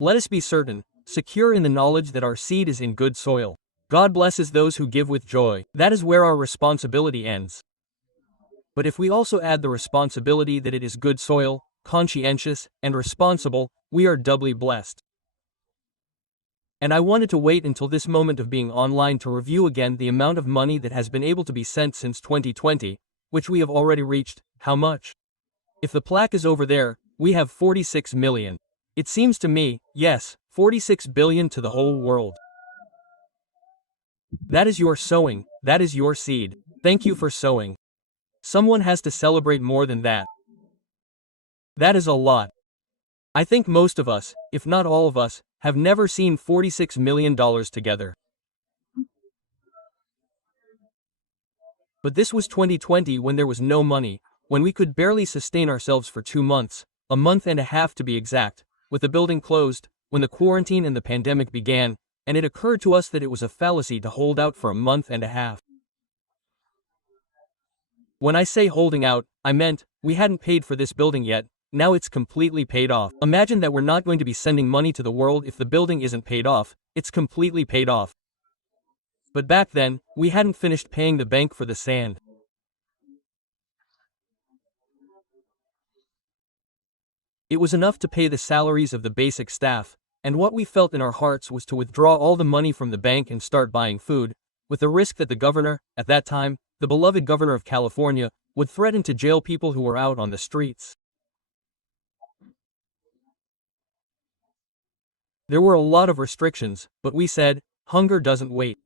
Let us be certain, secure in the knowledge that our seed is in good soil. God blesses those who give with joy. That is where our responsibility ends. But if we also add the responsibility that it is good soil, conscientious, and responsible, we are doubly blessed. And I wanted to wait until this moment of being online to review again the amount of money that has been able to be sent since 2020, which we have already reached. How much? If the plaque is over there, we have 46 million. It seems to me, yes, 46 billion to the whole world. That is your sowing, that is your seed. Thank you for sowing. Someone has to celebrate more than that. That is a lot. I think most of us, if not all of us, have never seen $46 million together. But this was 2020 when there was no money, when we could barely sustain ourselves for 2 months, a month and a half to be exact, with the building closed, when the quarantine and the pandemic began, and it occurred to us that it was a fallacy to hold out for a month and a half. When I say holding out, I meant, we hadn't paid for this building yet, now it's completely paid off. Imagine that we're not going to be sending money to the world if the building isn't paid off, it's completely paid off. But back then, we hadn't finished paying the bank for the sand. It was enough to pay the salaries of the basic staff, and what we felt in our hearts was to withdraw all the money from the bank and start buying food, with the risk that the governor, at that time, the beloved governor of California, would threaten to jail people who were out on the streets. There were a lot of restrictions, but we said, hunger doesn't wait.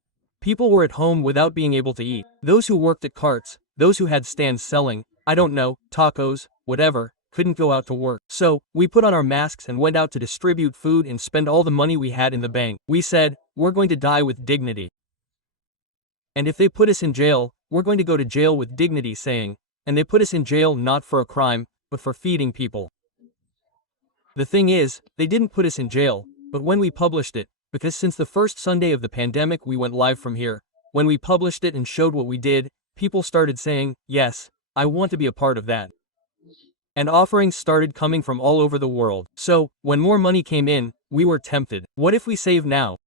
People were at home without being able to eat. Those who worked at carts, those who had stands selling, I don't know, tacos, whatever, couldn't go out to work. So, we put on our masks and went out to distribute food and spend all the money we had in the bank. We said, we're going to die with dignity. And if they put us in jail, we're going to go to jail with dignity, saying, and they put us in jail not for a crime, but for feeding people. The thing is, they didn't put us in jail, but when we published it, because since the first Sunday of the pandemic we went live from here, when we published it and showed what we did, people started saying, yes, I want to be a part of that. And offerings started coming from all over the world. So, when more money came in, we were tempted. What if we save now?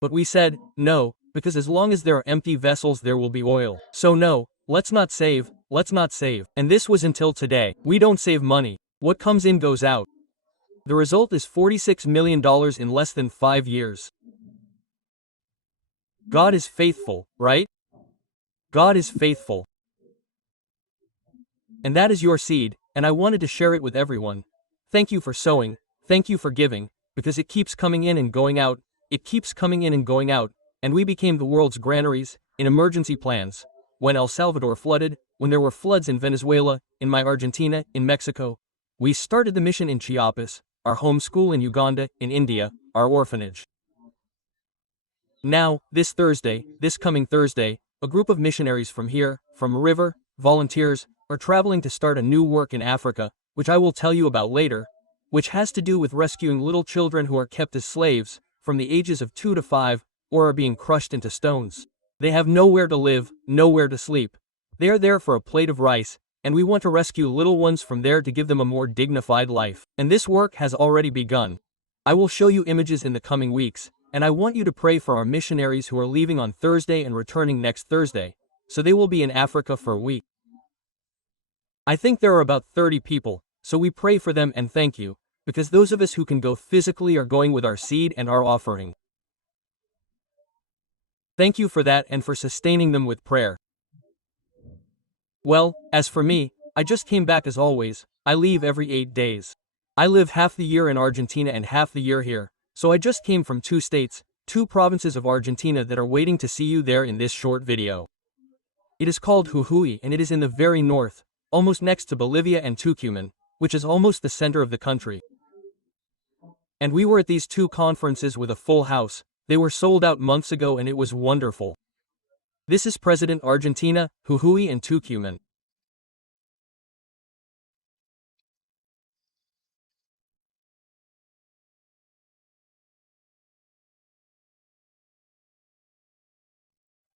But we said, no, because as long as there are empty vessels there will be oil. So no, let's not save, let's not save. And this was until today. We don't save money. What comes in goes out. The result is $46 million in less than 5 years. God is faithful, right? God is faithful. And that is your seed, and I wanted to share it with everyone. Thank you for sowing, thank you for giving, because it keeps coming in and going out, it keeps coming in and going out, and we became the world's granaries, in emergency plans. When El Salvador flooded, when there were floods in Venezuela, in my Argentina, in Mexico, we started the mission in Chiapas, our home school in Uganda, in India, our orphanage. Now, this coming Thursday, a group of missionaries from here, from River, volunteers, are traveling to start a new work in Africa, which I will tell you about later, which has to do with rescuing little children who are kept as slaves, from the ages of 2 to 5, or are being crushed into stones. They have nowhere to live, nowhere to sleep. They are there for a plate of rice, and we want to rescue little ones from there to give them a more dignified life. And this work has already begun. I will show you images in the coming weeks, and I want you to pray for our missionaries who are leaving on Thursday and returning next Thursday, so they will be in Africa for a week. I think there are about 30 people, so we pray for them and thank you, because those of us who can go physically are going with our seed and our offering. Thank you for that and for sustaining them with prayer. Well, as for me, I just came back as always. I leave every 8 days. I live half the year in Argentina and half the year here, so I just came from 2 states, 2 provinces of Argentina that are waiting to see you there in this short video. It is called Jujuy and it is in the very north, almost next to Bolivia and Tucumán, which is almost the center of the country. And we were at these 2 conferences with a full house. They were sold out months ago and it was wonderful. This is President Argentina, Jujuy and Tucumán.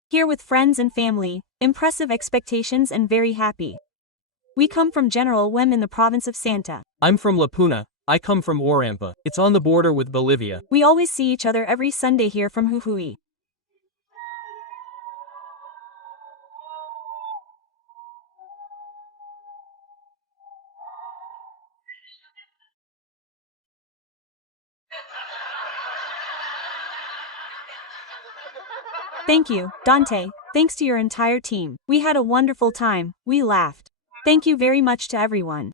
Here with friends and family, impressive expectations and very happy. We come from General Wem in the province of Santa. I'm from La Puna, I come from Warampa. It's on the border with Bolivia. We always see each other every Sunday here from Jujuy. Thank you, Dante. Thanks to your entire team. We had a wonderful time. We laughed. Thank you very much to everyone.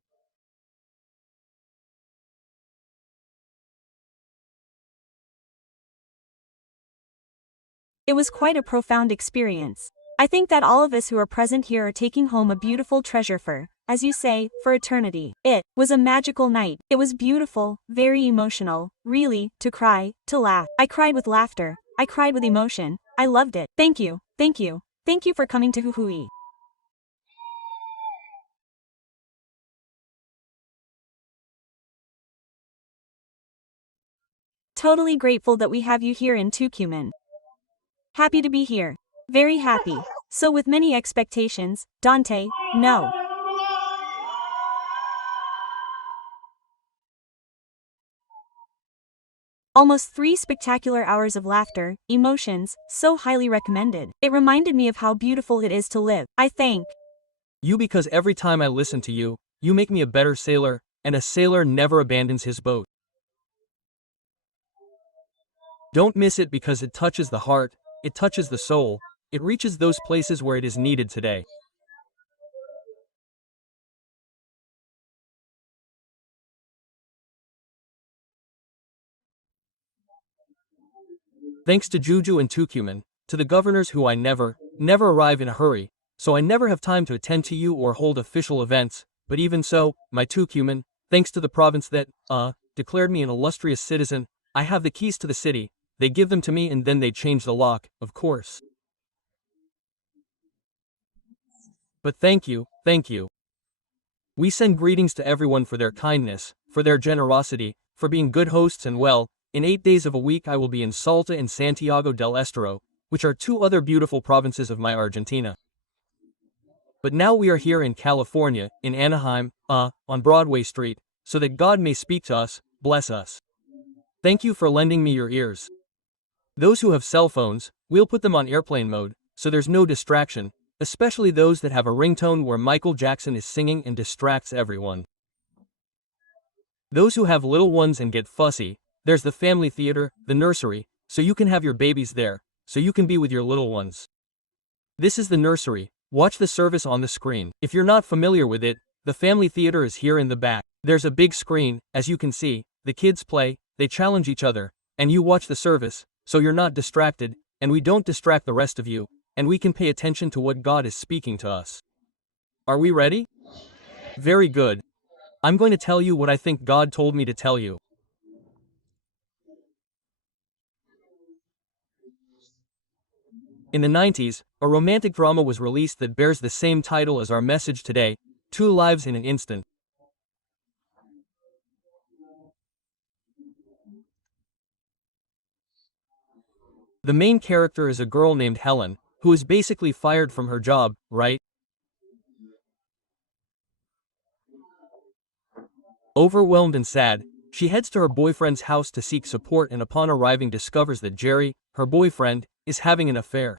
It was quite a profound experience. I think that all of us who are present here are taking home a beautiful treasure for, as you say, for eternity. It was a magical night. It was beautiful, very emotional, really, to cry, to laugh. I cried with laughter. I cried with emotion. I loved it. Thank you, thank you, thank you for coming to Jujuy. Totally grateful that we have you here in Tucumán. Happy to be here. Very happy. So with many expectations, Dante, no. Almost 3 spectacular hours of laughter, emotions, so highly recommended. It reminded me of how beautiful it is to live. I thank you because every time I listen to you, you make me a better sailor, and a sailor never abandons his boat. Don't miss it because it touches the heart, it touches the soul, it reaches those places where it is needed today. Thanks to Juju and Tucumán, to the governors who I never arrive in a hurry, so I never have time to attend to you or hold official events, but even so, my Tucumán, thanks to the province that, declared me an illustrious citizen, I have the keys to the city, they give them to me and then they change the lock, of course. But thank you, thank you. We send greetings to everyone for their kindness, for their generosity, for being good hosts and well, in 8 days of a week I will be in Salta and Santiago del Estero, which are 2 other beautiful provinces of my Argentina. But now we are here in California, in Anaheim, on Broadway Street, so that God may speak to us, bless us. Thank you for lending me your ears. Those who have cell phones, we'll put them on airplane mode, so there's no distraction, especially those that have a ringtone where Michael Jackson is singing and distracts everyone. Those who have little ones and get fussy, there's the family theater, the nursery, so you can have your babies there, so you can be with your little ones. This is the nursery, watch the service on the screen. If you're not familiar with it, the family theater is here in the back. There's a big screen, as you can see, the kids play, they challenge each other, and you watch the service, so you're not distracted, and we don't distract the rest of you, and we can pay attention to what God is speaking to us. Are we ready? Very good. I'm going to tell you what I think God told me to tell you. In the 90s, a romantic drama was released that bears the same title as our message today, 2 Lives in an Instant. The main character is a girl named Helen, who is basically fired from her job, right? Overwhelmed and sad, she heads to her boyfriend's house to seek support and upon arriving discovers that Jerry, her boyfriend, is having an affair.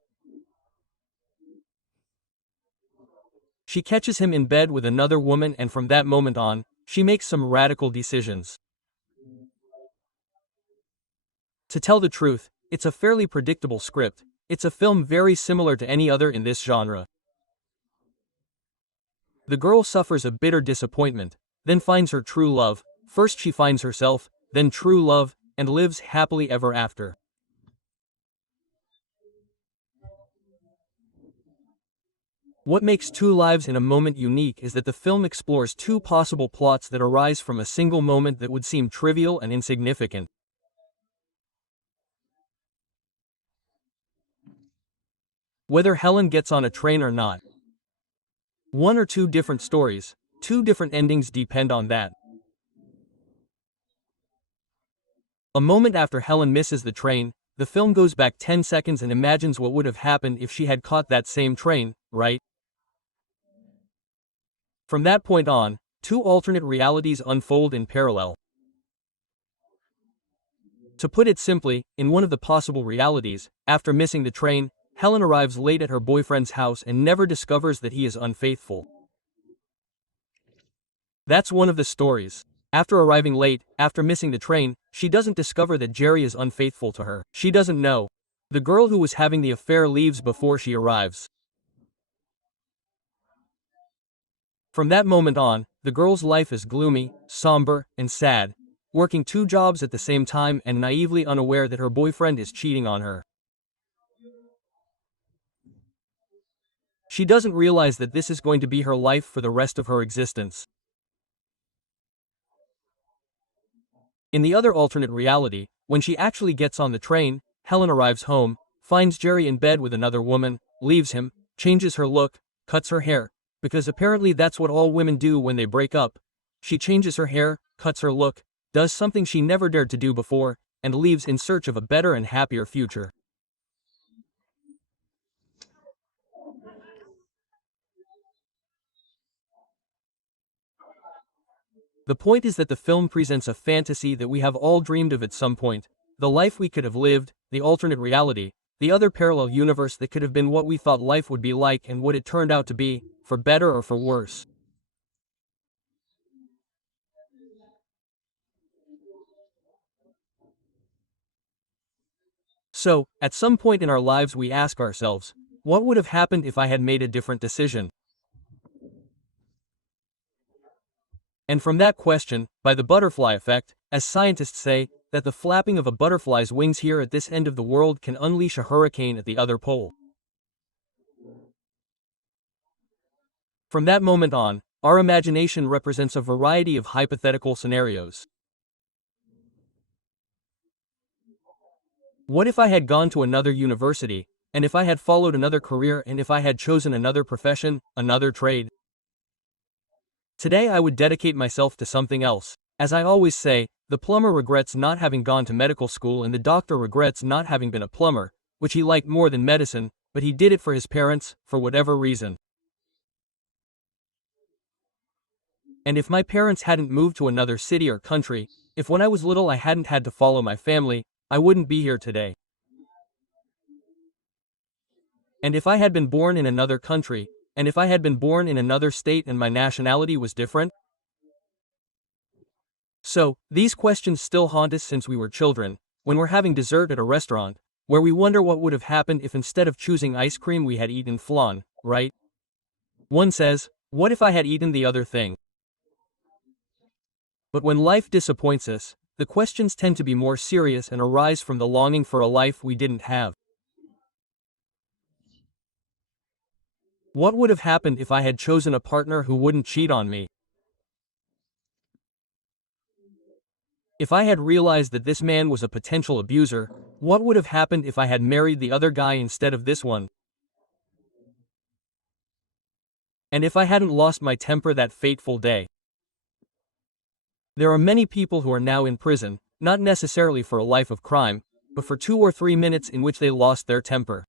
She catches him in bed with another woman and from that moment on, she makes some radical decisions. To tell the truth, it's a fairly predictable script. It's a film very similar to any other in this genre. The girl suffers a bitter disappointment, then finds her true love. First she finds herself, then true love, and lives happily ever after. What makes 2 Lives in a Moment unique is that the film explores 2 possible plots that arise from a single moment that would seem trivial and insignificant. Whether Helen gets on a train or not. 1 or 2 different stories, 2 different endings depend on that. A moment after Helen misses the train, the film goes back 10 seconds and imagines what would have happened if she had caught that same train, right? From that point on, 2 alternate realities unfold in parallel. To put it simply, in one of the possible realities, after missing the train, Helen arrives late at her boyfriend's house and never discovers that he is unfaithful. That's one of the stories. After arriving late, after missing the train, she doesn't discover that Jerry is unfaithful to her. She doesn't know. The girl who was having the affair leaves before she arrives. From that moment on, the girl's life is gloomy, somber, and sad, working 2 jobs at the same time and naively unaware that her boyfriend is cheating on her. She doesn't realize that this is going to be her life for the rest of her existence. In the other alternate reality, when she actually gets on the train, Helen arrives home, finds Jerry in bed with another woman, leaves him, changes her look, cuts her hair, because apparently that's what all women do when they break up. She changes her hair, cuts her look, does something she never dared to do before, and leaves in search of a better and happier future. The point is that the film presents a fantasy that we have all dreamed of at some point, the life we could have lived, the alternate reality, the other parallel universe that could have been what we thought life would be like and what it turned out to be, for better or for worse. So, at some point in our lives we ask ourselves, what would have happened if I had made a different decision? And from that question, by the butterfly effect, as scientists say, that the flapping of a butterfly's wings here at this end of the world can unleash a hurricane at the other pole. From that moment on, our imagination represents a variety of hypothetical scenarios. What if I had gone to another university, and if I had followed another career, and if I had chosen another profession, another trade? Today I would dedicate myself to something else. As I always say, the plumber regrets not having gone to medical school and the doctor regrets not having been a plumber, which he liked more than medicine, but he did it for his parents, for whatever reason. And if my parents hadn't moved to another city or country, if when I was little I hadn't had to follow my family, I wouldn't be here today. And if I had been born in another country, and if I had been born in another state and my nationality was different? So, these questions still haunt us since we were children, when we're having dessert at a restaurant, where we wonder what would have happened if instead of choosing ice cream we had eaten flan, right? One says, what if I had eaten the other thing? But when life disappoints us, the questions tend to be more serious and arise from the longing for a life we didn't have. What would have happened if I had chosen a partner who wouldn't cheat on me? If I had realized that this man was a potential abuser, what would have happened if I had married the other guy instead of this one? And if I hadn't lost my temper that fateful day? There are many people who are now in prison, not necessarily for a life of crime, but for 2 or 3 minutes in which they lost their temper.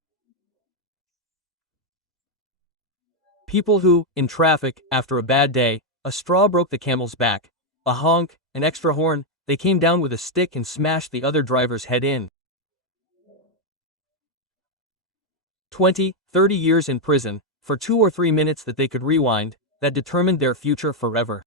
People who, in traffic, after a bad day, a straw broke the camel's back, a honk, an extra horn, they came down with a stick and smashed the other driver's head in. 20, 30 years in prison, for 2 or 3 minutes that they could rewind, that determined their future forever.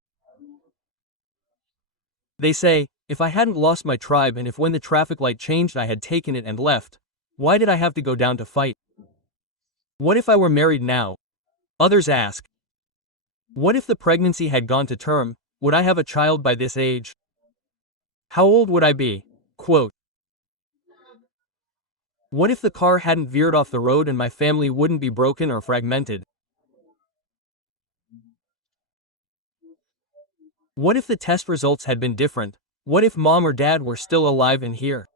They say, if I hadn't lost my tribe and if when the traffic light changed I had taken it and left, why did I have to go down to fight? What if I were married now? Others ask, what if the pregnancy had gone to term, would I have a child by this age? How old would I be? Quote, what if the car hadn't veered off the road and my family wouldn't be broken or fragmented? What if the test results had been different? What if mom or dad were still alive and here?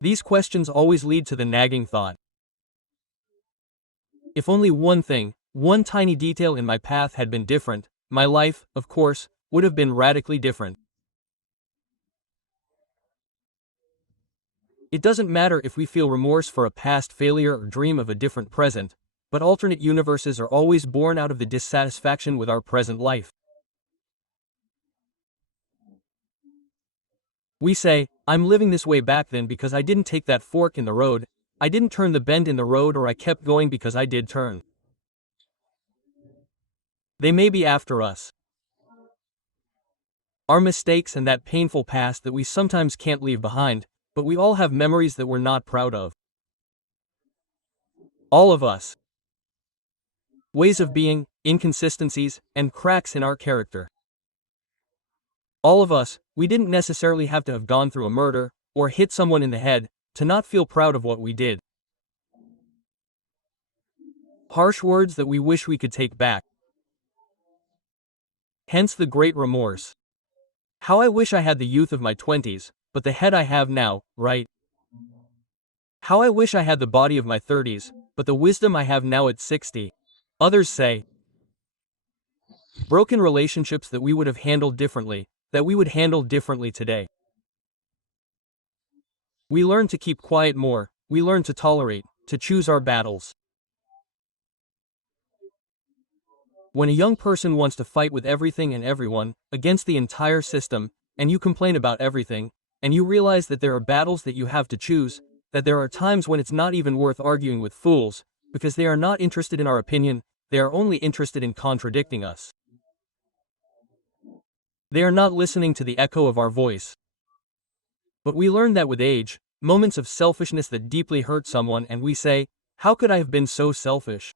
These questions always lead to the nagging thought. If only one thing, one tiny detail in my path had been different, my life, of course, would have been radically different. It doesn't matter if we feel remorse for a past failure or dream of a different present, but alternate universes are always born out of the dissatisfaction with our present life. We say, I'm living this way back then because I didn't take that fork in the road, I didn't turn the bend in the road, or I kept going because I did turn. They may be after us. Our mistakes and that painful past that we sometimes can't leave behind, but we all have memories that we're not proud of. All of us. Ways of being, inconsistencies, and cracks in our character. All of us, we didn't necessarily have to have gone through a murder, or hit someone in the head, to not feel proud of what we did. Harsh words that we wish we could take back. Hence the great remorse. How I wish I had the youth of my 20s, but the head I have now, right? How I wish I had the body of my 30s, but the wisdom I have now at 60. Others say, broken relationships that we would have handled differently, that we would handle differently today. We learn to keep quiet more, we learn to tolerate, to choose our battles. When a young person wants to fight with everything and everyone, against the entire system, and you complain about everything, and you realize that there are battles that you have to choose, that there are times when it's not even worth arguing with fools, because they are not interested in our opinion, they are only interested in contradicting us. They are not listening to the echo of our voice. But we learn that with age, moments of selfishness that deeply hurt someone, and we say, how could I have been so selfish?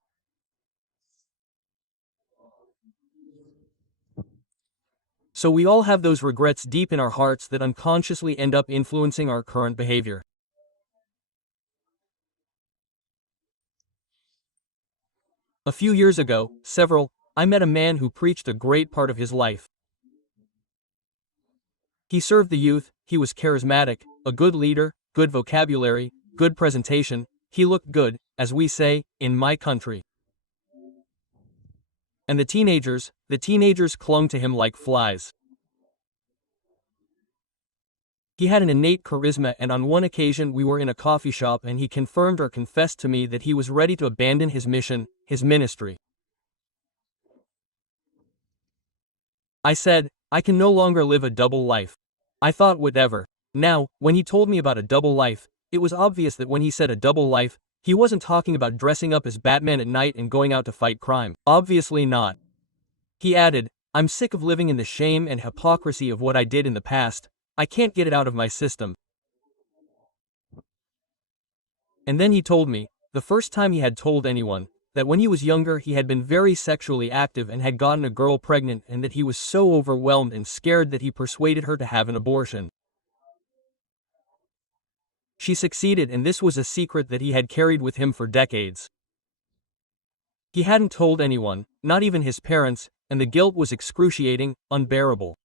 So we all have those regrets deep in our hearts that unconsciously end up influencing our current behavior. A few years ago, I met a man who preached a great part of his life. He served the youth, he was charismatic, a good leader, good vocabulary, good presentation, he looked good, as we say, in my country. And the teenagers clung to him like flies. He had an innate charisma, and on one occasion we were in a coffee shop and he confirmed or confessed to me that he was ready to abandon his mission, his ministry. I said, I can no longer live a double life. I thought whatever. Now, when he told me about a double life, it was obvious that when he said a double life, he wasn't talking about dressing up as Batman at night and going out to fight crime. Obviously not. He added, I'm sick of living in the shame and hypocrisy of what I did in the past. I can't get it out of my system. And then he told me, the first time he had told anyone, that when he was younger he had been very sexually active and had gotten a girl pregnant, and that he was so overwhelmed and scared that he persuaded her to have an abortion. She succeeded, and this was a secret that he had carried with him for decades. He hadn't told anyone, not even his parents, and the guilt was excruciating, unbearable.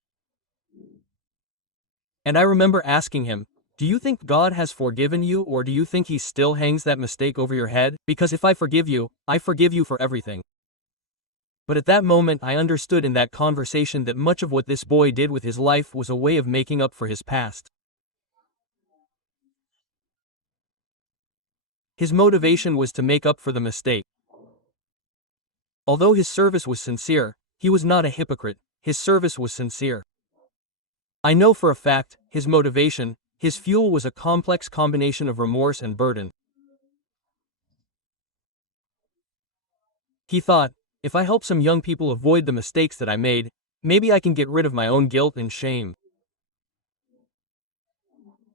And I remember asking him, do you think God has forgiven you, or do you think he still hangs that mistake over your head? Because if I forgive you for everything. But at that moment I understood in that conversation that much of what this boy did with his life was a way of making up for his past. His motivation was to make up for the mistake. Although his service was sincere, he was not a hypocrite, his service was sincere. I know for a fact, his motivation, his fuel was a complex combination of remorse and burden. He thought, if I help some young people avoid the mistakes that I made, maybe I can get rid of my own guilt and shame.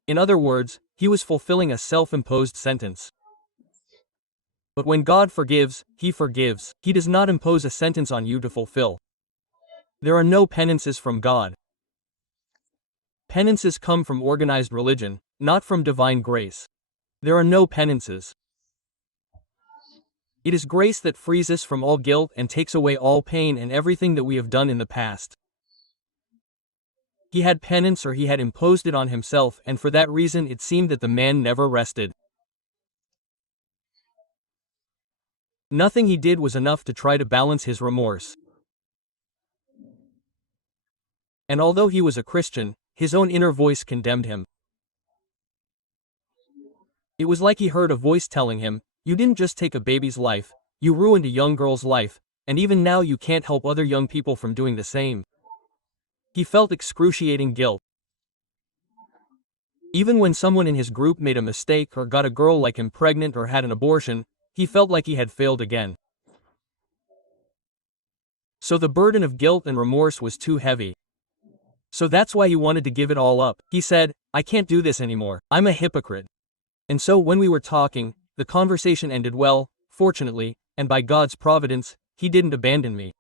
In other words, he was fulfilling a self-imposed sentence. But when God forgives. He does not impose a sentence on you to fulfill. There are no penances from God. Penances come from organized religion, not from divine grace. There are no penances. It is grace that frees us from all guilt and takes away all pain and everything that we have done in the past. He had penance, or he had imposed it on himself, and for that reason it seemed that the man never rested. Nothing he did was enough to try to balance his remorse. And although he was a Christian, his own inner voice condemned him. It was like he heard a voice telling him, you didn't just take a baby's life, you ruined a young girl's life, and even now you can't help other young people from doing the same. He felt excruciating guilt. Even when someone in his group made a mistake or got a girl like him pregnant or had an abortion, he felt like he had failed again. So the burden of guilt and remorse was too heavy. So that's why he wanted to give it all up. He said, "I can't do this anymore. I'm a hypocrite." And so when we were talking, the conversation ended well, fortunately, and by God's providence, he didn't abandon me.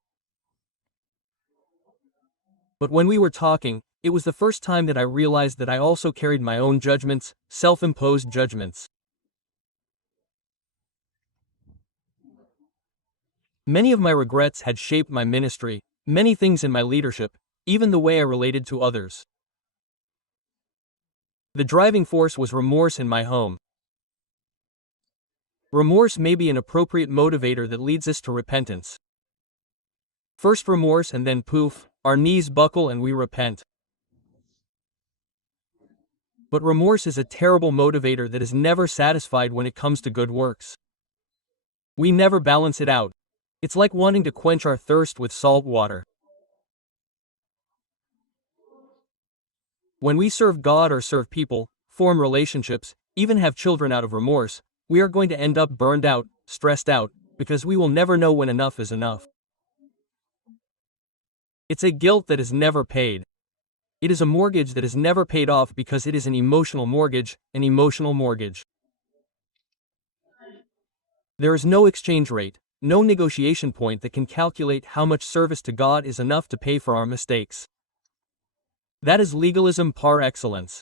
But when we were talking, it was the first time that I realized that I also carried my own judgments, self-imposed judgments. Many of my regrets had shaped my ministry, many things in my leadership, even the way I related to others. The driving force was remorse in my home. Remorse may be an appropriate motivator that leads us to repentance. First remorse and then poof, our knees buckle and we repent. But remorse is a terrible motivator that is never satisfied when it comes to good works. We never balance it out. It's like wanting to quench our thirst with salt water. When we serve God or serve people, form relationships, even have children out of remorse, we are going to end up burned out, stressed out, because we will never know when enough is enough. It's a guilt that is never paid. It is a mortgage that is never paid off because it is an emotional mortgage, an emotional mortgage. There is no exchange rate, no negotiation point that can calculate how much service to God is enough to pay for our mistakes. That is legalism par excellence.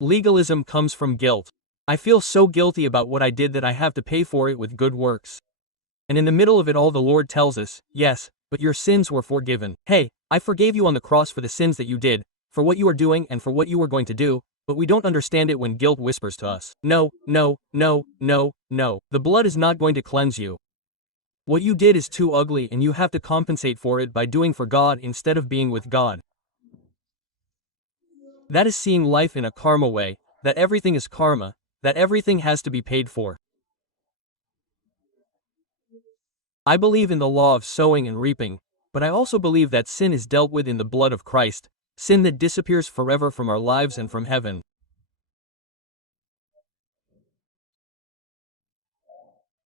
Legalism comes from guilt. I feel so guilty about what I did that I have to pay for it with good works. And in the middle of it all, the Lord tells us, "Yes, but your sins were forgiven." Hey, I forgave you on the cross for the sins that you did, for what you are doing and for what you were going to do, but we don't understand it when guilt whispers to us, "No, no, no, no, no. The blood is not going to cleanse you. What you did is too ugly and you have to compensate for it by doing for God instead of being with God." That is seeing life in a karma way, that everything is karma, that everything has to be paid for. I believe in the law of sowing and reaping, but I also believe that sin is dealt with in the blood of Christ, sin that disappears forever from our lives and from heaven.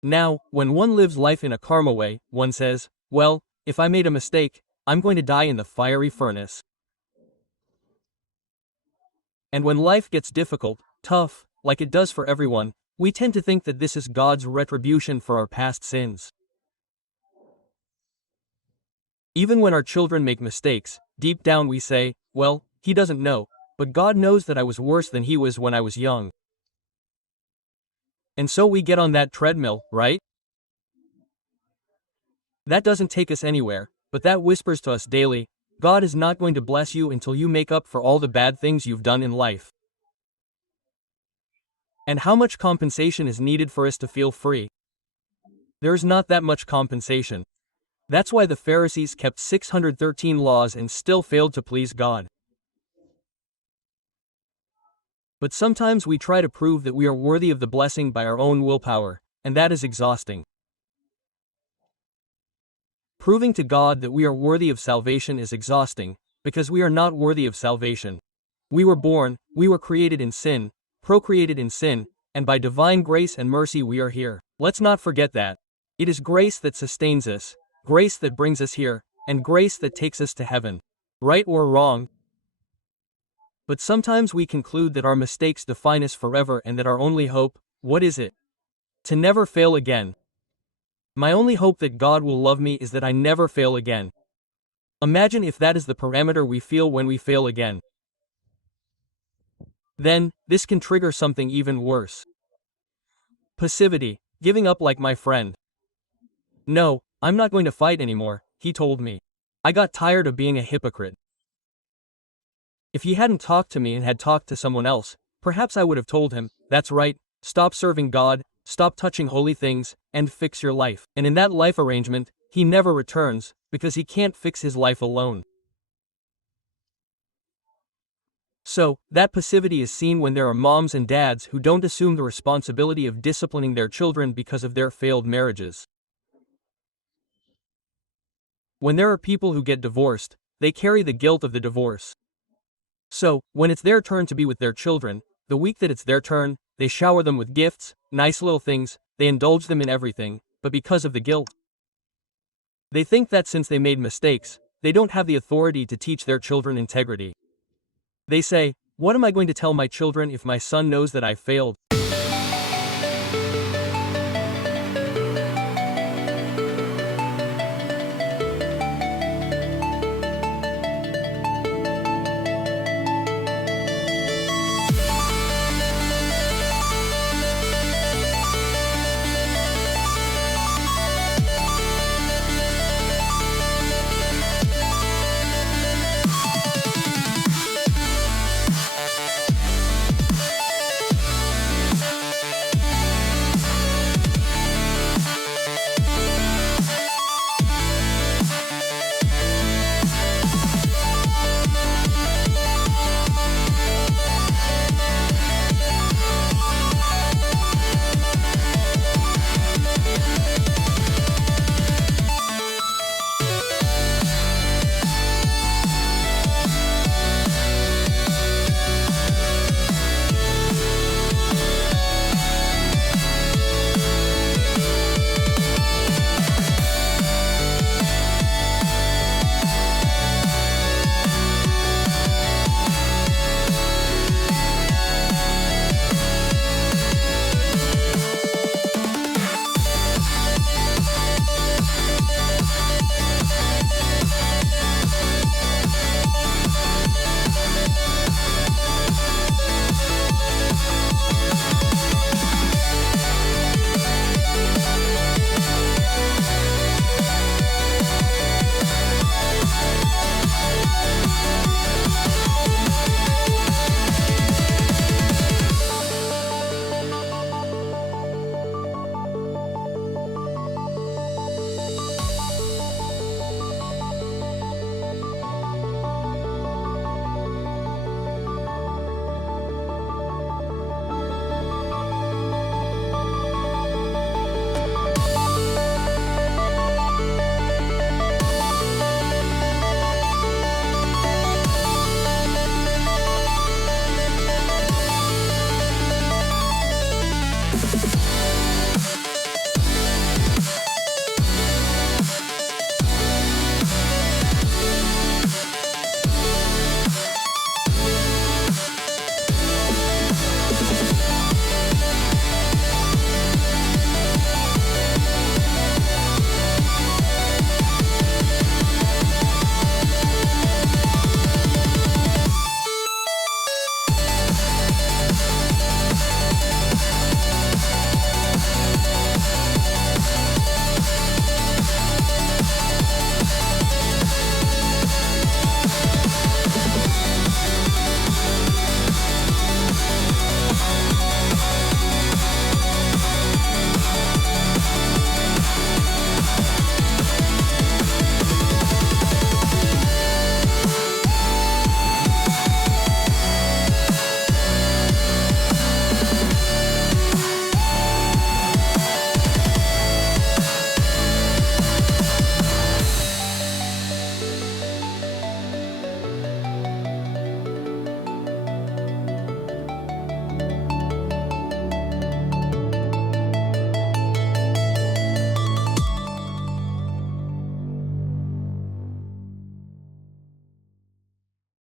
Now, when one lives life in a karma way, one says, "Well, if I made a mistake, I'm going to die in the fiery furnace." And when life gets difficult, tough, like it does for everyone, we tend to think that this is God's retribution for our past sins. Even when our children make mistakes, deep down we say, "Well, he doesn't know, but God knows that I was worse than he was when I was young." And so we get on that treadmill, right? That doesn't take us anywhere, but that whispers to us daily, God is not going to bless you until you make up for all the bad things you've done in life. And how much compensation is needed for us to feel free? There's not that much compensation. That's why the Pharisees kept 613 laws and still failed to please God. But sometimes we try to prove that we are worthy of the blessing by our own willpower, and that is exhausting. Proving to God that we are worthy of salvation is exhausting, because we are not worthy of salvation. We were born, we were created in sin, procreated in sin, and by divine grace and mercy we are here. Let's not forget that. It is grace that sustains us, grace that brings us here, and grace that takes us to heaven. Right or wrong? But sometimes we conclude that our mistakes define us forever and that our only hope, what is it? To never fail again. My only hope that God will love me is that I never fail again. Imagine if that is the parameter we feel when we fail again. Then, this can trigger something even worse. Passivity, giving up like my friend. "No, I'm not going to fight anymore," he told me. I got tired of being a hypocrite. If he hadn't talked to me and had talked to someone else, perhaps I would have told him, "That's right, stop serving God, stop touching holy things, and fix your life." And in that life arrangement, he never returns, because he can't fix his life alone. So, that passivity is seen when there are moms and dads who don't assume the responsibility of disciplining their children because of their failed marriages. When there are people who get divorced, they carry the guilt of the divorce. So, when it's their turn to be with their children, the week that it's their turn, they shower them with gifts, nice little things, they indulge them in everything, but because of the guilt, they think that since they made mistakes, they don't have the authority to teach their children integrity. They say, "What am I going to tell my children if my son knows that I failed?"